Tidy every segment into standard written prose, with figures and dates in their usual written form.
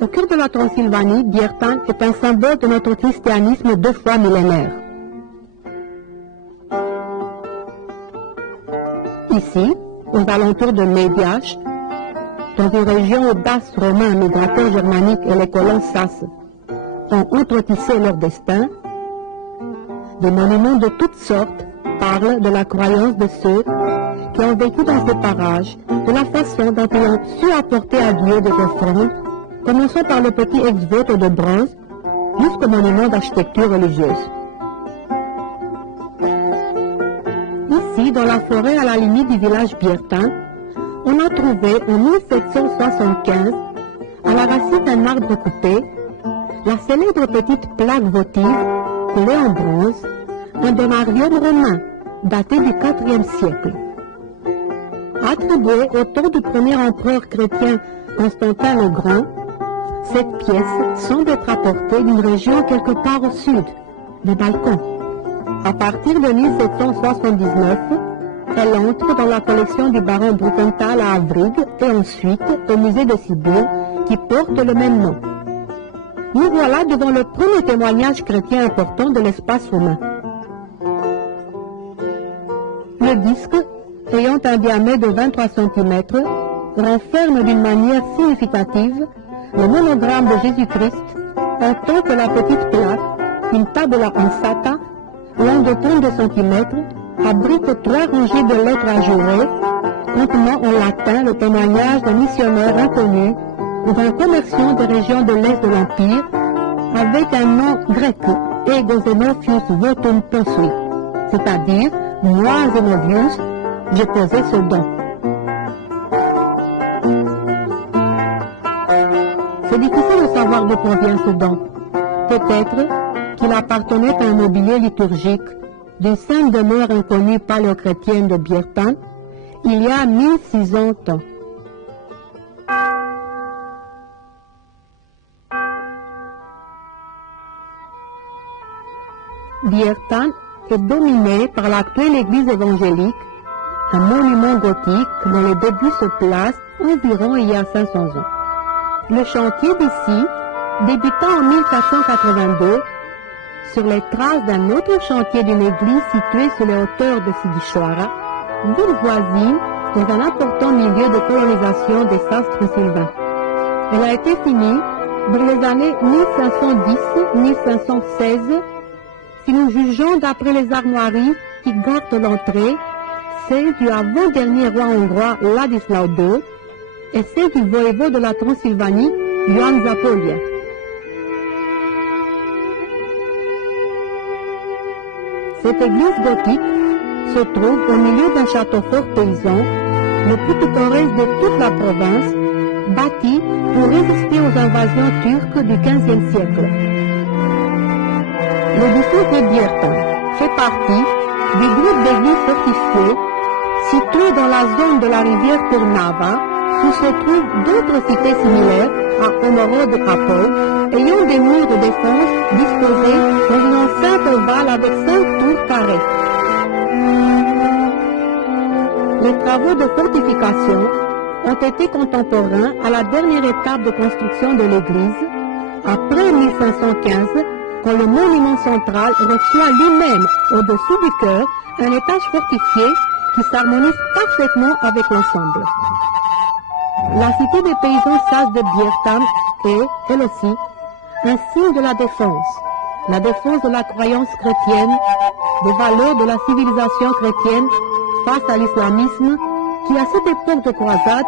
Au cœur de la Transylvanie, Biertan est un symbole de notre christianisme 2 fois millénaire. Ici, aux alentours de Mediaș, dans une région où Daces romains, migrateurs germaniques et les colons sasses ont entretissé leur destin, des monuments de toutes sortes parlent de la croyance de ceux qui ont vécu dans ces parages, de la façon dont ils ont su apporter à Dieu des offrandes, commençant par le petit ex-voto de bronze jusqu'au monument d'architecture religieuse. Ici, dans la forêt à la limite du village Biertan, on a trouvé en 1775, à la racine d'un arbre coupé, la célèbre petite plaque votive coulée en bronze, un denarium romain daté du IVe siècle. Attribuée au temps du premier empereur chrétien Constantin le Grand, cette pièce semble être apportée d'une région quelque part au sud, des Balkans. À partir de 1779, elle entre dans la collection du baron Brukenthal à Avrig et ensuite au musée de Sibourg qui porte le même nom. Nous voilà devant le premier témoignage chrétien important de l'espace romain. Le disque, ayant un diamètre de 23 cm, renferme d'une manière significative le monogramme de Jésus-Christ en tant que la petite plaque, une tabula ansata, longue de 32 cm, abrite 3 rangées de lettres ajourées, contenant en latin le témoignage d'un missionnaire inconnu ou d'un commerçant des régions de l'Est de l'Empire, avec un nom grec, Ego Zenofius Votum Posui, c'est-à-dire, moi Zenobius, j'ai posé ce don. C'est difficile de savoir d'où provient ce don. Peut-être qu'il appartenait à un mobilier liturgique d'une sainte demeure inconnue paléochrétienne de Biertan, il y a 1600 ans. Biertan est dominée par l'actuelle église évangélique, un monument gothique dont les débuts se placent environ il y a 500 ans. Le chantier d'ici, débutant en 1482, sur les traces d'un autre chantier d'une église située sur les hauteurs de Sighișoara, ville voisine dans un important milieu de colonisation des Sas transylvains. Elle a été finie dans les années 1510-1516, si nous jugeons d'après les armoiries qui gardent l'entrée, celle du avant-dernier roi hongrois Ladislau II et celle du voïvode de la Transylvanie, Ioan Zapolia. Cette église gothique se trouve au milieu d'un château fort paysan, le plus pittoresque de toute la province, bâti pour résister aux invasions turques du XVe siècle. L'édifice de Biertan fait partie du groupe d'églises fortifiées situées dans la zone de la rivière Turnava, où se trouvent d'autres cités similaires à Omorod et Apol, ayant des murs de défense disposés dans une enceinte ovale avec 5 tours carrées. Les travaux de fortification ont été contemporains à la dernière étape de construction de l'église, après 1515, quand le monument central reçoit lui-même au-dessus du chœur un étage fortifié qui s'harmonise parfaitement avec l'ensemble. La cité des paysans sages de Biertan est, elle aussi, un signe de la défense de la croyance chrétienne, des valeurs de la civilisation chrétienne face à l'islamisme qui, à cette époque de croisade,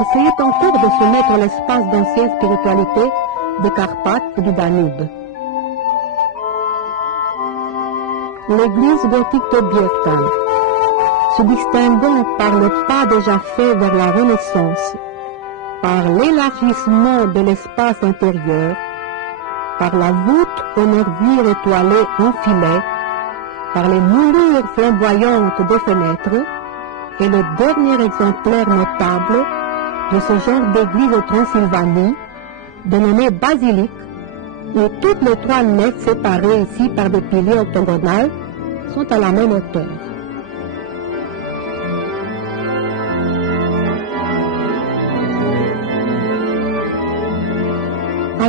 essayait encore de soumettre l'espace d'ancienne spiritualité des Carpates et du Danube. L'église gothique de Biertan, se distinguant par le pas déjà fait vers la Renaissance, par l'élargissement de l'espace intérieur, par la voûte aux nervures étoilées en filet, par les moulures flamboyantes des fenêtres, est le dernier exemplaire notable de ce genre d'église de Transylvanie, dénommée basilique, où toutes les 3 nefs séparées ici par des piliers octogonales sont à la même hauteur.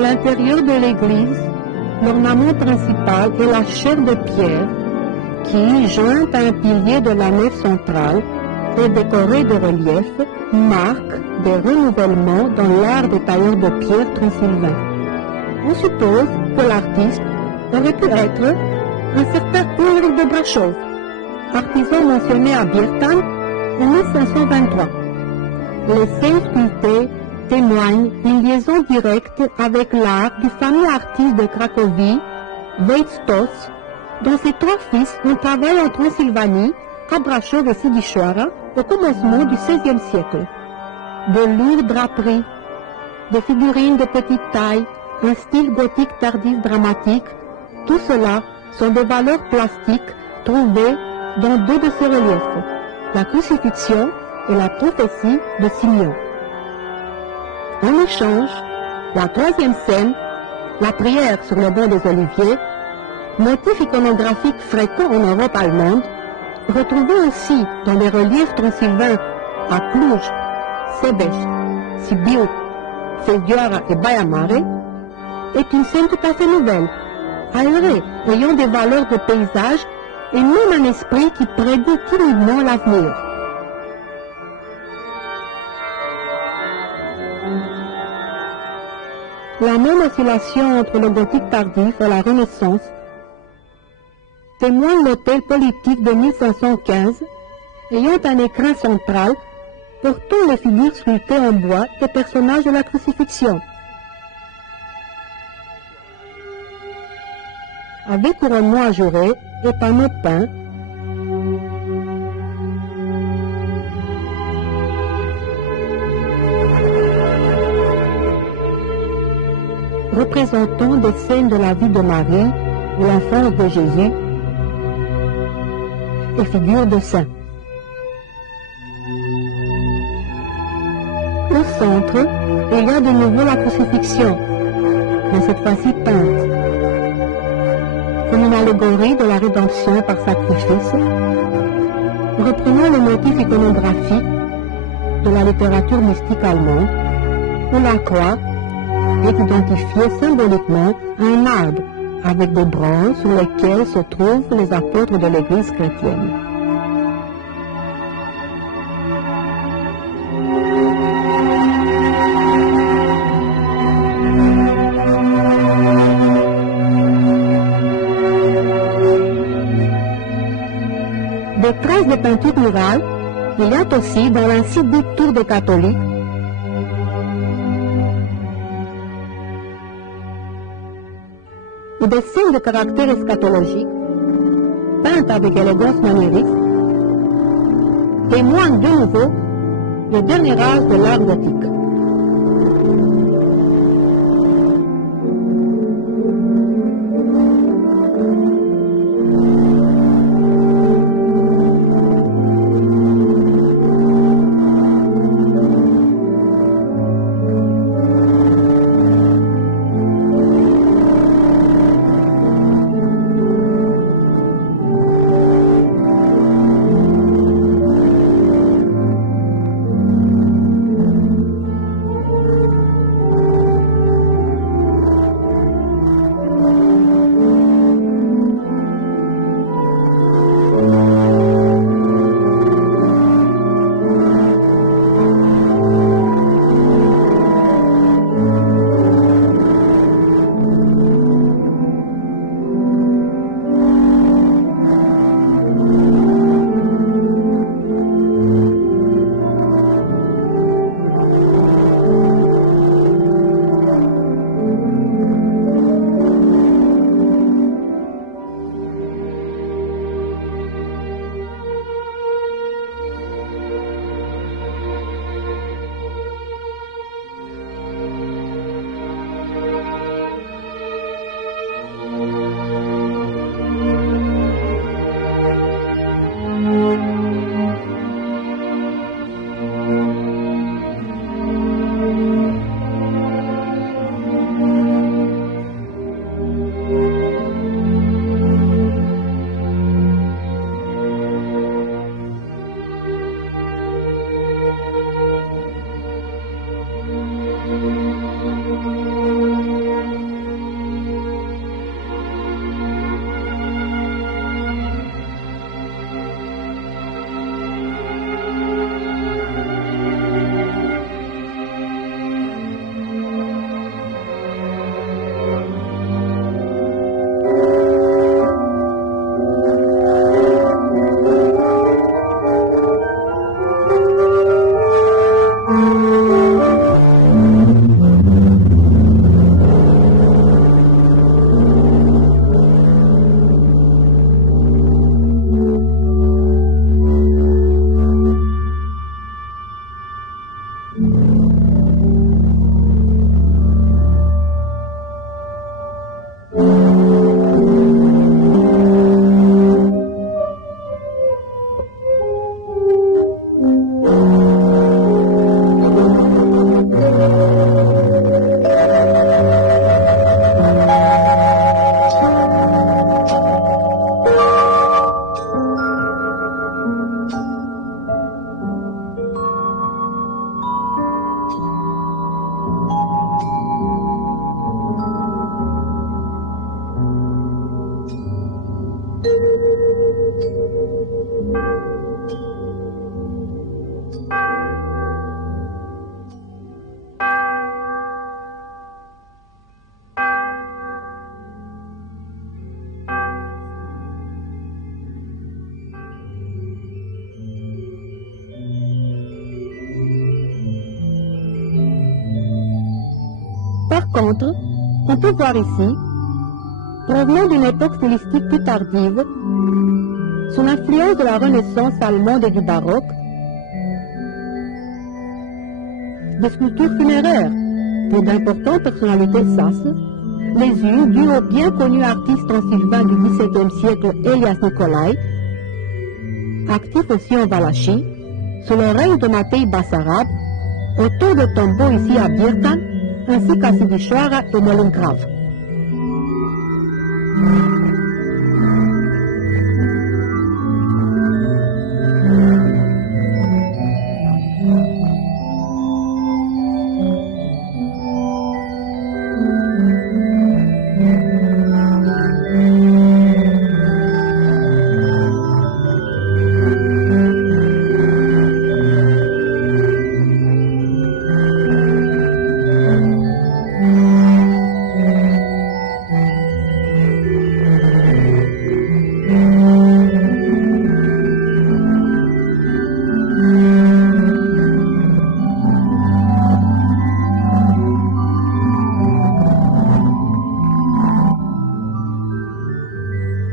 l'intérieur de l'église, l'ornement principal est la chaire de pierre qui, jointe à un pilier de la nef centrale et décorée de reliefs, marque des renouvellements dans l'art des tailleurs de pierre transylvains. On suppose que l'artiste aurait pu être un certain Ulrich de Brasov, artisan mentionné à Biertan en 1523. Les scènes sculptées témoignent d'une liaison directe avec l'art du fameux artiste de Cracovie, Weizstos, dont ses trois fils ont travaillé en Transylvanie, à Brasov et Sighișoara, au commencement du XVIe siècle. De lourdes draperies, des figurines de petite taille, un style gothique tardif dramatique, tout cela sont des valeurs plastiques trouvées dans deux de ces reliefs, la crucifixion et la prophétie de Simeon. En échange, la troisième scène, la prière sur le banc des Oliviers, motif iconographique fréquent en Europe allemande, retrouvé aussi dans des reliefs transylvains à Cluj, Sebeș, Sibiu, Fegioara et Baia Mare, est une scène tout à fait nouvelle, aérée, ayant des valeurs de paysage et même un esprit qui prédit timidement l'avenir. La même oscillation entre le gothique tardif et la Renaissance témoigne l'hôtel politique de 1515, ayant un écrin central portant les figures sculptées en bois des personnages de la crucifixion. Avec couronnement ajouré et panneaux peints, représentant des scènes de la vie de Marie, de l'enfance de Jésus et figures de saints. Au centre, il y a de nouveau la crucifixion, mais cette fois-ci peinte, comme une allégorie de la rédemption par sacrifice, reprenant le motif iconographique de la littérature mystique allemande, où la croix est identifiée symboliquement à un arbre avec des branches sur lesquelles se trouvent les apôtres de l'Église chrétienne. Des traces de peinture murale, il y a aussi dans l'ancien dit Tour des catholiques des scènes de caractère eschatologique, peintes avec élégance maniériste, témoignent de nouveau le dernier âge de l'art gothique. contre, on peut voir ici, provenant d'une époque stylistique plus tardive, sous l'influence de la Renaissance allemande et du baroque, des sculptures funéraires pour d'importantes personnalités sasses, les unes dues au bien connu artiste transylvain du XVIIe siècle Elias Nicolai, actif aussi en Valachie, sous le règne de Matei Bassarab, autour de tombeaux ici à Birtan, ainsi qu'à Sidichoara et Molengrave.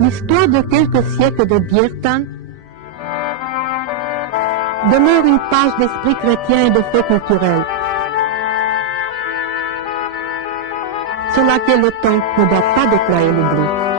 L'histoire de quelques siècles de Birtan demeure une page d'esprit chrétien et de faits culturels, sur laquelle le temps ne doit pas déployer l'oubli.